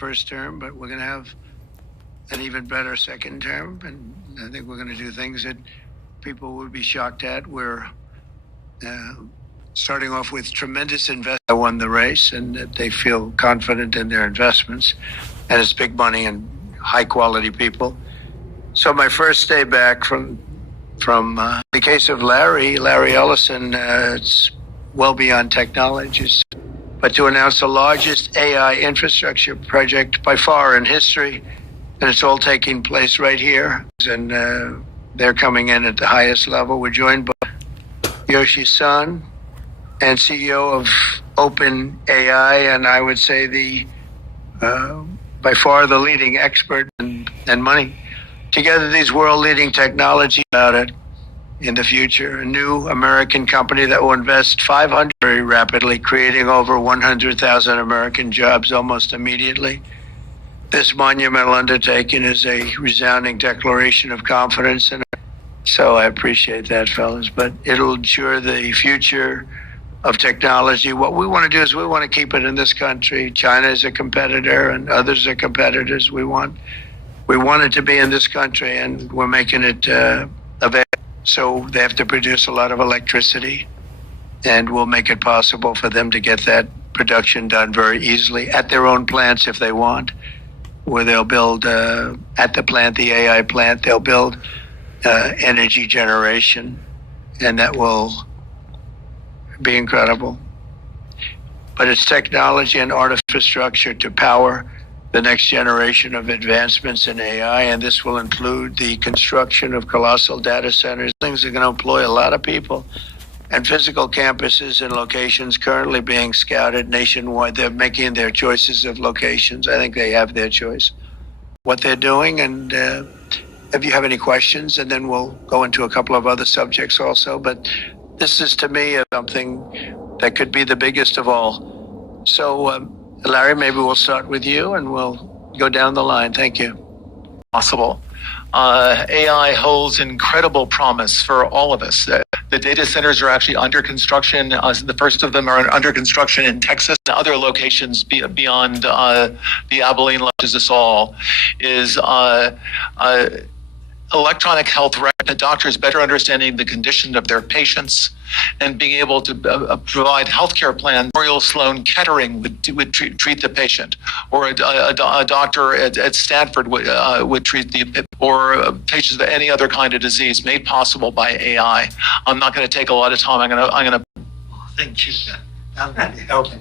first term, but we're going to have an even better second term. And I think we're going to do things that people would be shocked at. We're starting off with tremendous investment. I won the race, and that they feel confident in their investments. And it's big money and high quality people. So my first day back from the case of Larry Ellison, it's well beyond technologies, but to announce the largest AI infrastructure project by far in history, and it's all taking place right here. And they're coming in at the highest level. We're joined by Yoshi Son, and CEO of OpenAI, and I would say the by far the leading expert and money. Together, these world-leading technology about it in the future. A new American company that will invest $500 very rapidly, creating over 100,000 American jobs almost immediately. This monumental undertaking is a resounding declaration of confidence, and so I appreciate that, fellas. But it'll ensure the future of technology. What we want to do is we want to keep it in this country. China is a competitor, and others are competitors. We want it to be in this country, and we're making it available. So they have to produce a lot of electricity, and we'll make it possible for them to get that production done very easily at their own plants if they want, where they'll build at the plant, the AI plant, they'll build energy generation, and that will be incredible. But it's technology and infrastructure to power the next generation of advancements in AI, and this will include the construction of colossal data centers. Things are going to employ a lot of people, and physical campuses and locations currently being scouted nationwide. They're making their choices of locations. I think they have their choice, what they're doing. And if you have any questions, and then we'll go into a couple of other subjects also. But this is, to me, something that could be the biggest of all. So, Larry, maybe we'll start with you, and we'll go down the line. Thank you. Possible. AI holds incredible promise for all of us. The data centers are actually under construction. The first of them are under construction in Texas and other locations beyond the Abilene, as us all, is electronic health record, doctors better understanding the condition of their patients and being able to provide healthcare plans. Memorial Sloan Kettering would treat the patient, or a doctor at Stanford would treat the, or patients with any other kind of disease made possible by AI. I'm not going to take a lot of time. I'm going to. Thank you. Okay.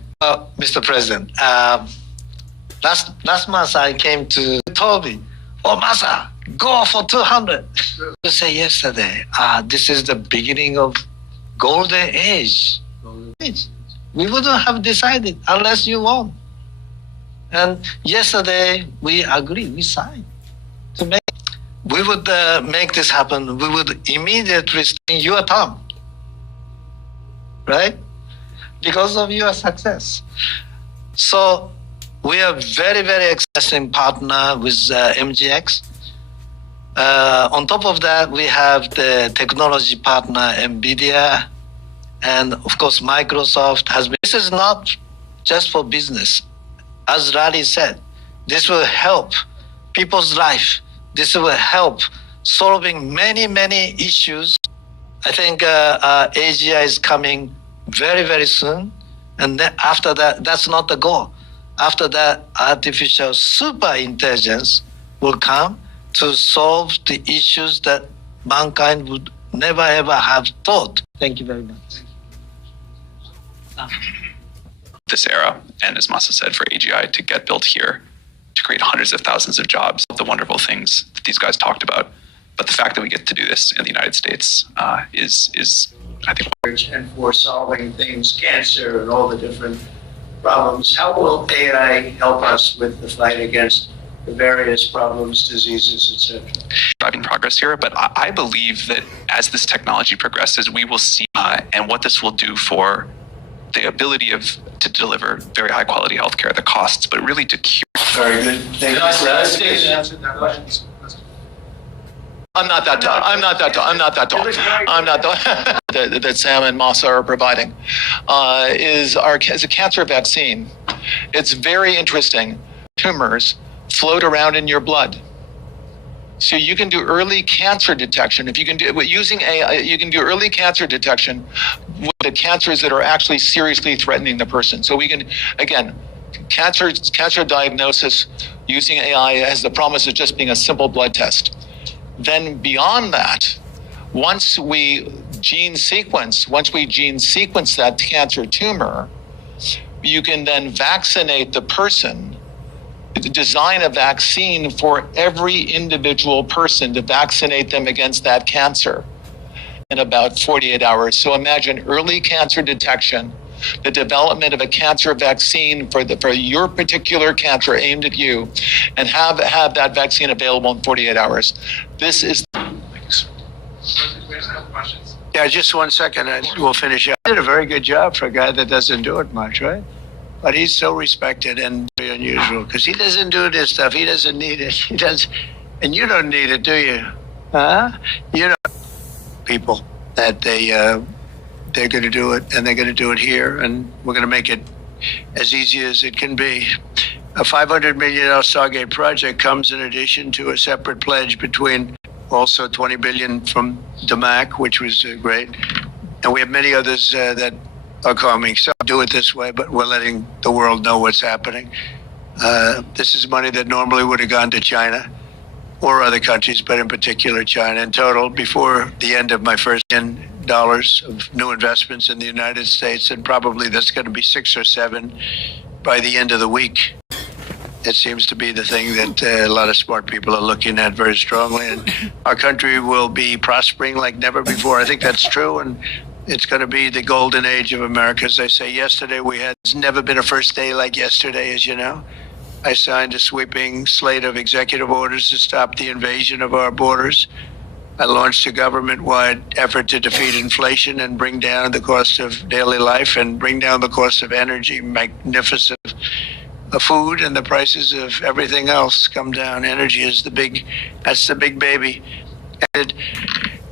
Mr. President, last month I came to Toby. Oh, Masa, go for 200. You say yesterday, this is the beginning of golden age. We wouldn't have decided unless you won. And yesterday we agreed, we signed to make. We would make this happen. We would immediately in your term, right? Because of your success. So we are very, very exciting partner with MGX. On top of that, we have the technology partner, NVIDIA, and of course, Microsoft has been. This is not just for business. As Larry said, this will help people's life. This will help solving many, many issues. I think AGI is coming very, very soon. And then after that, that's not the goal. After that, artificial super intelligence will come to solve the issues that mankind would never ever have thought. Thank you very much. This era, and as Masa said, for AGI to get built here, to create hundreds of thousands of jobs, the wonderful things that these guys talked about. But the fact that we get to do this in the United States is I think. And for solving things, cancer and all the different problems, how will AI help us with the fight against the various problems, diseases, etc.? Driving progress here, but I believe that as this technology progresses, we will see and what this will do for the ability to deliver very high quality healthcare, the costs, but really to cure. Very good. Thank you. I'm not that tall. That Sam and Masa are providing is a cancer vaccine. It's very interesting. tumors float around in your blood. So you can do early cancer detection. If you can do using AI, you can do early cancer detection with the cancers that are actually seriously threatening the person. So we can, again, cancer diagnosis using AI has the promise of just being a simple blood test. Then beyond that, once we gene sequence that cancer tumor, you can then vaccinate the person, design a vaccine for every individual person to vaccinate them against that cancer in about 48 hours. So imagine early cancer detection, the development of a cancer vaccine for your particular cancer aimed at you, and have that vaccine available in 48 hours. This is... Yeah, just 1 second and we'll finish up. He did a very good job for a guy that doesn't do it much, right? But he's so respected and very unusual because he doesn't do this stuff. He doesn't need it. He does, and you don't need it, do you? Huh? You know, people that they're going to do it, and they're going to do it here, and we're going to make it as easy as it can be. A $500 million Stargate project comes in addition to a separate pledge between also $20 billion from DMAC, which was great, and we have many others that are coming. So do it this way, but we're letting the world know what's happening. This is money that normally would have gone to China or other countries, but in particular China. In total, before the end of my first $10 of new investments in the United States, and probably that's going to be 6 or 7 by the end of the week. It seems to be the thing that a lot of smart people are looking at very strongly, and our country will be prospering like never before. I think that's true, and it's going to be the golden age of America. As I say, yesterday it's never been a first day like yesterday, as you know. I signed a sweeping slate of executive orders to stop the invasion of our borders. I launched a government-wide effort to defeat inflation and bring down the cost of daily life and bring down the cost of energy. Magnificent. Food and the prices of everything else come down. Energy is that's the big baby. And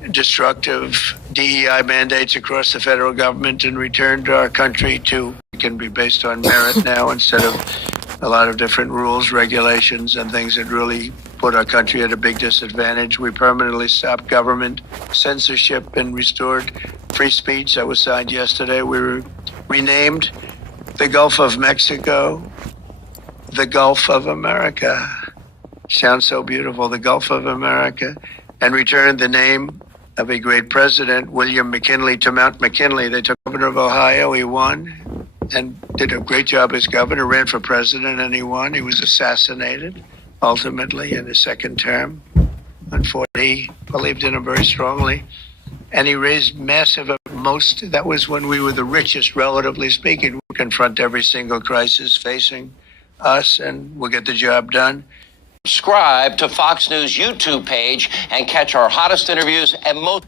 destructive DEI mandates across the federal government and returned our country to, it can be based on merit now instead of a lot of different rules, regulations, and things that really put our country at a big disadvantage. We permanently stopped government censorship and restored free speech. That was signed yesterday. We were renamed the Gulf of Mexico, the Gulf of America. Sounds so beautiful, the Gulf of America, and returned the name of a great president, William McKinley, to Mount McKinley. They took governor of Ohio. He won and did a great job as governor, ran for president, and he won. He was assassinated, ultimately, in his second term. Unfortunately, he believed in him very strongly. And he raised massive, that was when we were the richest, relatively speaking. We confront every single crisis facing us, and we'll get the job done. Subscribe to Fox News YouTube page and catch our hottest interviews and most